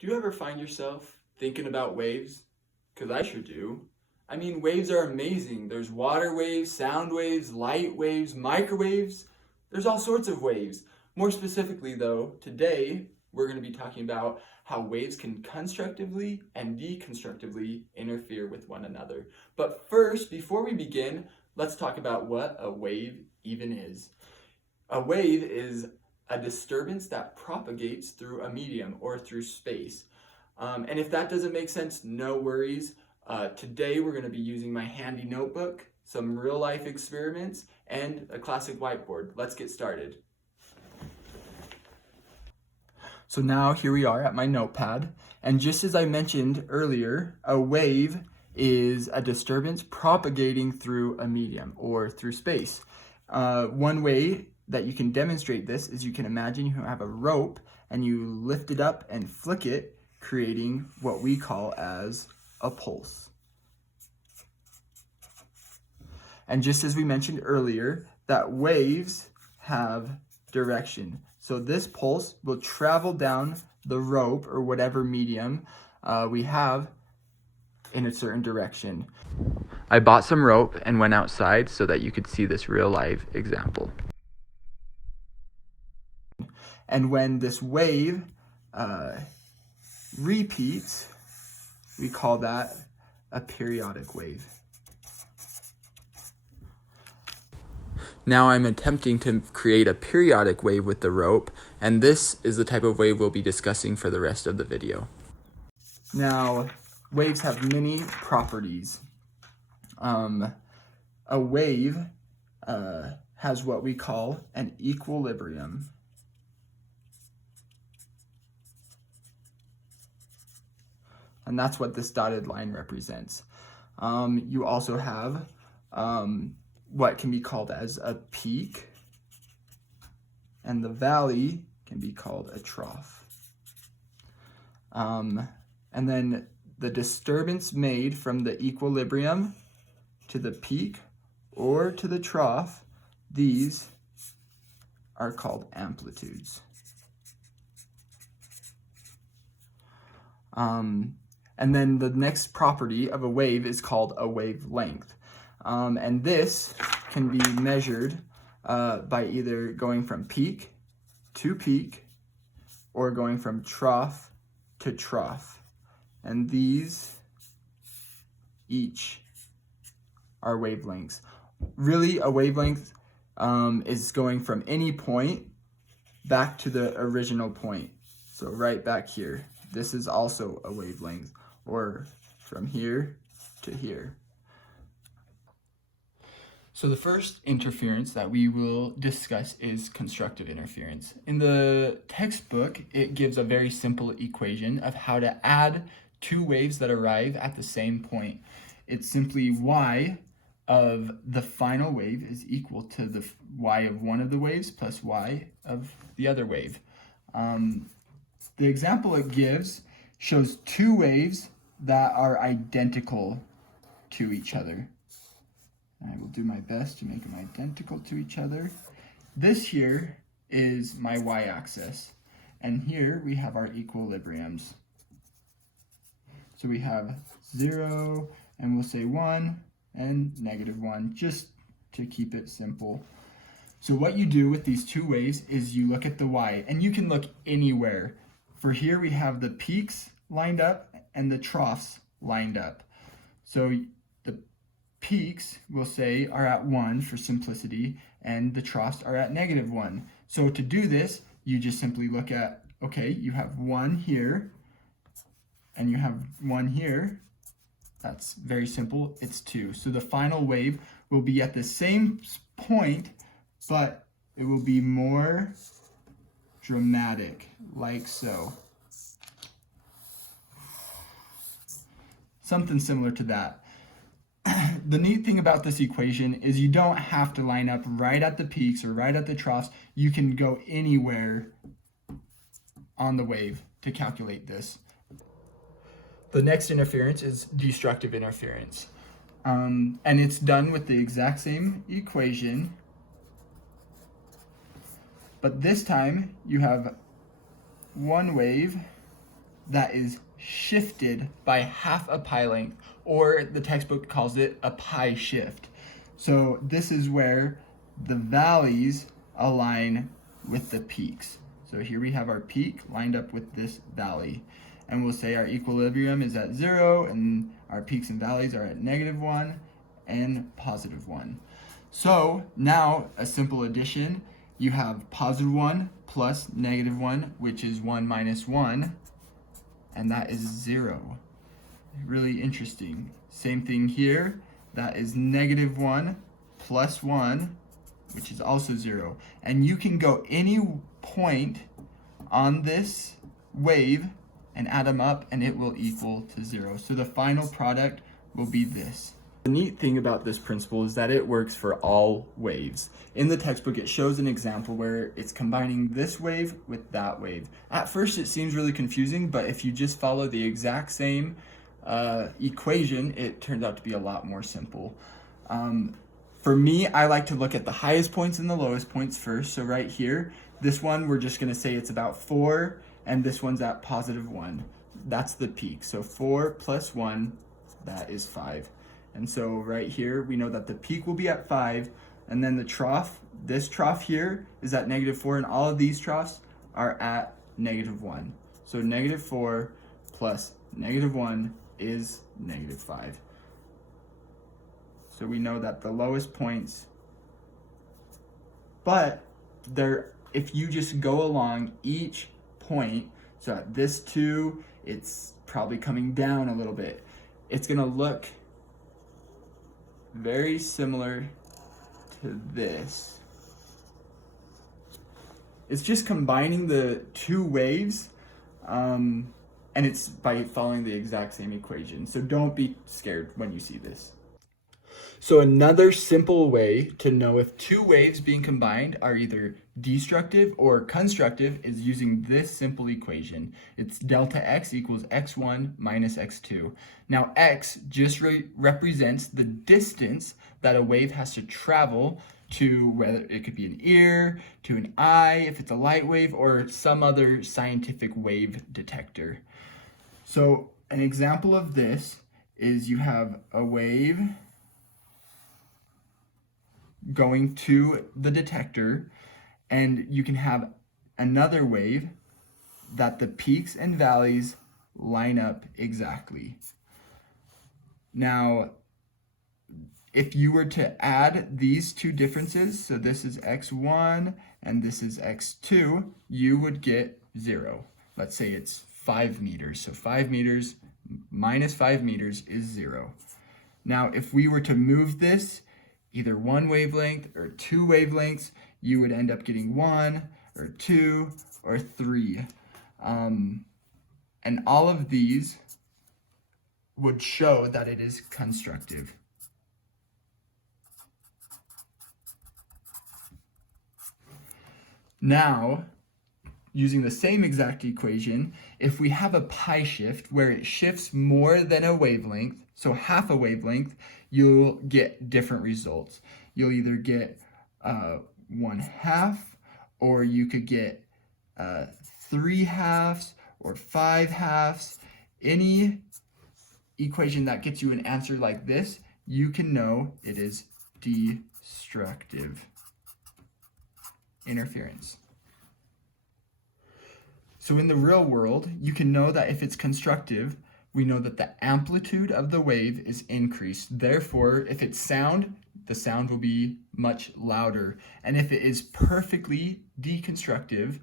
Do you ever find yourself thinking about waves? Because I sure do. I mean, waves are amazing. There's water waves, sound waves, light waves, microwaves. There's all sorts of waves. More specifically, though, today we're going to be talking about how waves can constructively and deconstructively interfere with one another. But first, before we begin, let's talk about what a wave even is. A wave is a disturbance that propagates through a medium or through space. And if that doesn't make sense, no worries. Today we're going to be using my handy notebook, some real life experiments, and a classic whiteboard. Let's get started. So now here we are at my notepad, and just as I mentioned earlier, a wave is a disturbance propagating through a medium or through space. One way that you can demonstrate this is you can imagine you have a rope and you lift it up and flick it, creating what we call as a pulse. And just as we mentioned earlier, that waves have direction. So this pulse will travel down the rope or whatever medium we have in a certain direction. I bought some rope and went outside so that you could see this real life example. And when this wave repeats, we call that a periodic wave. Now I'm attempting to create a periodic wave with the rope, and this is the type of wave we'll be discussing for the rest of the video. Now, waves have many properties. A wave has what we call an equilibrium. And that's what this dotted line represents. You also have what can be called as a peak, and the valley can be called a trough. And then the disturbance made from the equilibrium to the peak or to the trough, these are called amplitudes. And then the next property of a wave is called a wavelength. And this can be measured by either going from peak to peak or going from trough to trough. And these each are wavelengths. Really, a wavelength is going from any point back to the original point. So right back here, this is also a wavelength, or from here to here. So the first interference that we will discuss is constructive interference. In the textbook, it gives a very simple equation of how to add two waves that arrive at the same point. It's simply y of the final wave is equal to the y of one of the waves plus y of the other wave. The example it gives shows two waves that are identical to each other. I will do my best to make them identical to each other. This here is my y-axis, and here we have our equilibriums. So we have 0, and we'll say 1, and -1, just to keep it simple. So what you do with these two waves is you look at the y, and you can look anywhere. For here we have the peaks lined up and the troughs lined up. So the peaks, we'll say, are at 1 for simplicity, and the troughs are at -1. So to do this, you just simply look at, okay, you have 1 here, and you have 1 here. That's very simple, it's 2. So the final wave will be at the same point, but it will be more dramatic, like so. Something similar to that. The neat thing about this equation is you don't have to line up right at the peaks or right at the troughs. You can go anywhere on the wave to calculate this. The next interference is destructive interference. And it's done with the exact same equation, but this time you have one wave that is shifted by half a pi length, or the textbook calls it a pi shift. So this is where the valleys align with the peaks. So here we have our peak lined up with this valley. And we'll say our equilibrium is at 0, and our peaks and valleys are at -1 and +1. So now a simple addition, you have +1 plus -1, which is 1 minus 1, and that is 0. Really interesting. Same thing here, that is -1 plus 1, which is also 0. And you can go any point on this wave and add them up, and it will equal to 0. So the final product will be this. The neat thing about this principle is that it works for all waves. In the textbook, it shows an example where it's combining this wave with that wave. At first, it seems really confusing, but if you just follow the exact same equation, it turns out to be a lot more simple. For me, I like to look at the highest points and the lowest points first. So right here, this one, we're just gonna say it's about 4, and this one's at +1. That's the peak. So 4 plus 1, that is 5. And so right here, we know that the peak will be at 5, and then the trough, this trough here is at -4, and all of these troughs are at -1. So -4 plus -1 is -5. So we know that the lowest points, but if you just go along each point, so at this 2, it's probably coming down a little bit. It's gonna look very similar to this. It's just combining the two waves, and it's by following the exact same equation. So don't be scared when you see this. So another simple way to know if two waves being combined are either destructive or constructive is using this simple equation. It's delta x equals x1 minus x2. Now x just represents the distance that a wave has to travel to, whether it could be an ear, to an eye, if it's a light wave, or some other scientific wave detector. So an example of this is you have a wave going to the detector, and you can have another wave that the peaks and valleys line up exactly. Now, if you were to add these two differences, so this is x1 and this is x2, you would get 0. Let's say it's 5 meters. So 5 meters minus 5 meters is 0. Now, if we were to move this either one wavelength or two wavelengths, you would end up getting 1 or 2 or 3. And all of these would show that it is constructive. Now, using the same exact equation, if we have a pi shift where it shifts more than a wavelength, so half a wavelength, you'll get different results. You'll either get 1/2, or you could get 3/2 or 5/2. Any equation that gets you an answer like this, you can know it is destructive interference. So in the real world, you can know that if it's constructive, we know that the amplitude of the wave is increased. Therefore, if it's sound, the sound will be much louder. And if it is perfectly destructive,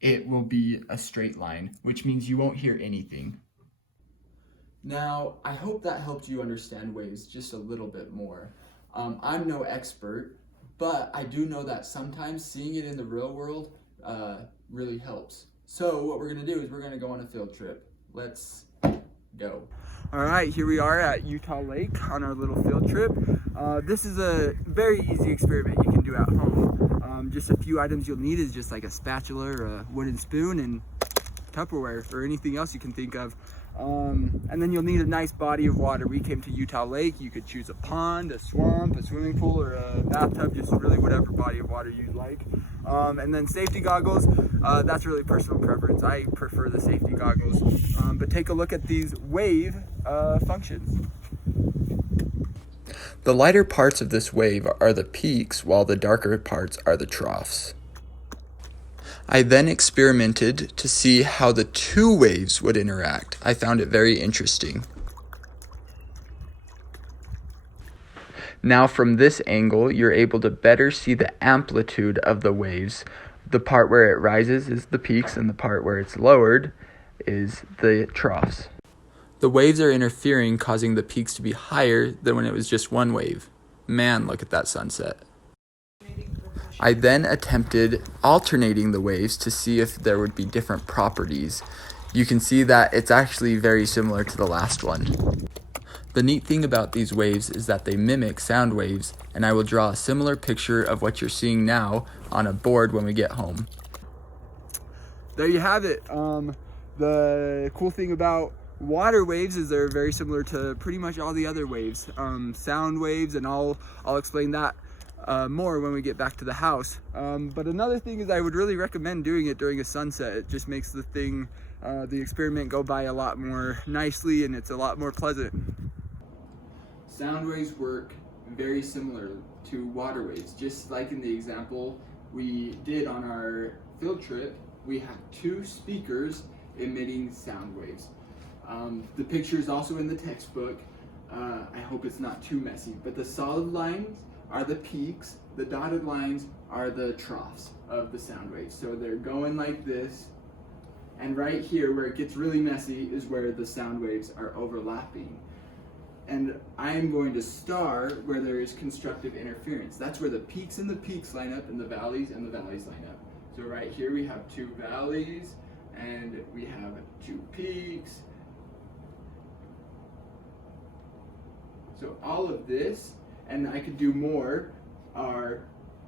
it will be a straight line, which means you won't hear anything. Now, I hope that helped you understand waves just a little bit more. I'm no expert, but I do know that sometimes seeing it in the real world really helps. So what we're gonna do is we're gonna go on a field trip. Let's go. All right, here we are at Utah Lake on our little field trip. This is a very easy experiment you can do at home. Just a few items you'll need is just like a spatula or a wooden spoon and Tupperware or anything else you can think of. And then you'll need a nice body of water. We came to Utah Lake. You could choose a pond, a swamp, a swimming pool, or a bathtub, just really whatever body of water you'd like. And then safety goggles, that's really personal preference. I prefer the safety goggles. But take a look at these wave functions. The lighter parts of this wave are the peaks, while the darker parts are the troughs. I then experimented to see how the two waves would interact. I found it very interesting. Now from this angle, you're able to better see the amplitude of the waves. The part where it rises is the peaks, and the part where it's lowered is the troughs. The waves are interfering, causing the peaks to be higher than when it was just one wave. Man, look at that sunset. I then attempted alternating the waves to see if there would be different properties. You can see that it's actually very similar to the last one. The neat thing about these waves is that they mimic sound waves, and I will draw a similar picture of what you're seeing now on a board when we get home. There you have it. The cool thing about water waves is they're very similar to pretty much all the other waves, sound waves, and I'll explain that more when we get back to the house. But another thing is I would really recommend doing it during a sunset. It just makes the experiment go by a lot more nicely, and it's a lot more pleasant. Sound waves work very similar to water waves. Just like in the example we did on our field trip, we have two speakers emitting sound waves. The picture is also in the textbook. I hope it's not too messy, but the solid lines are the peaks, the dotted lines are the troughs of the sound waves. So they're going like this, and right here where it gets really messy is where the sound waves are overlapping. And I'm going to star where there is constructive interference. That's where the peaks and the peaks line up, and the valleys line up. So right here we have two valleys, and we have two peaks. So all of this, and I could do more, are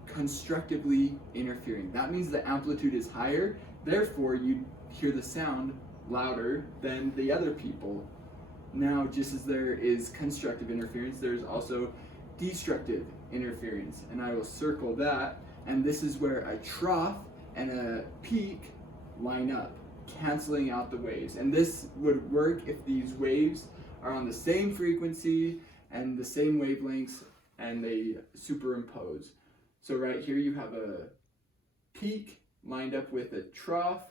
constructively interfering. That means the amplitude is higher, therefore you hear the sound louder than the other people. Now, just as there is constructive interference, there's also destructive interference, and I will circle that, and this is where a trough and a peak line up, canceling out the waves. And this would work if these waves are on the same frequency and the same wavelengths, and they superimpose. So right here you have a peak lined up with a trough.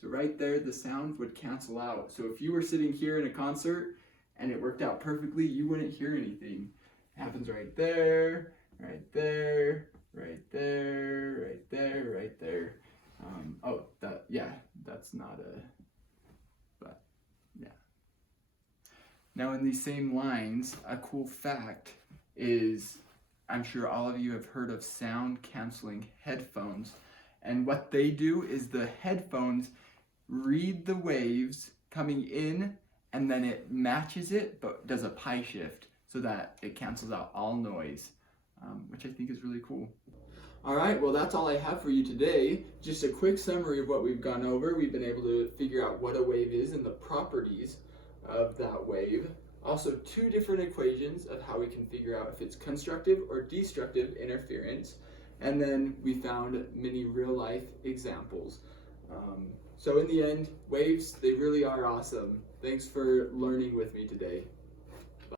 So right there, the sound would cancel out. So if you were sitting here in a concert and it worked out perfectly, you wouldn't hear anything. It happens right there, right there, right there, right there, right there. That's not but yeah. Now in these same lines, a cool fact is, I'm sure all of you have heard of sound canceling headphones. And what they do is the headphones read the waves coming in, and then it matches it, but does a pi shift so that it cancels out all noise, which I think is really cool. All right, well, that's all I have for you today. Just a quick summary of what we've gone over. We've been able to figure out what a wave is and the properties of that wave. Also, two different equations of how we can figure out if it's constructive or destructive interference. And then we found many real-life examples. So in the end, waves, they really are awesome. Thanks for learning with me today.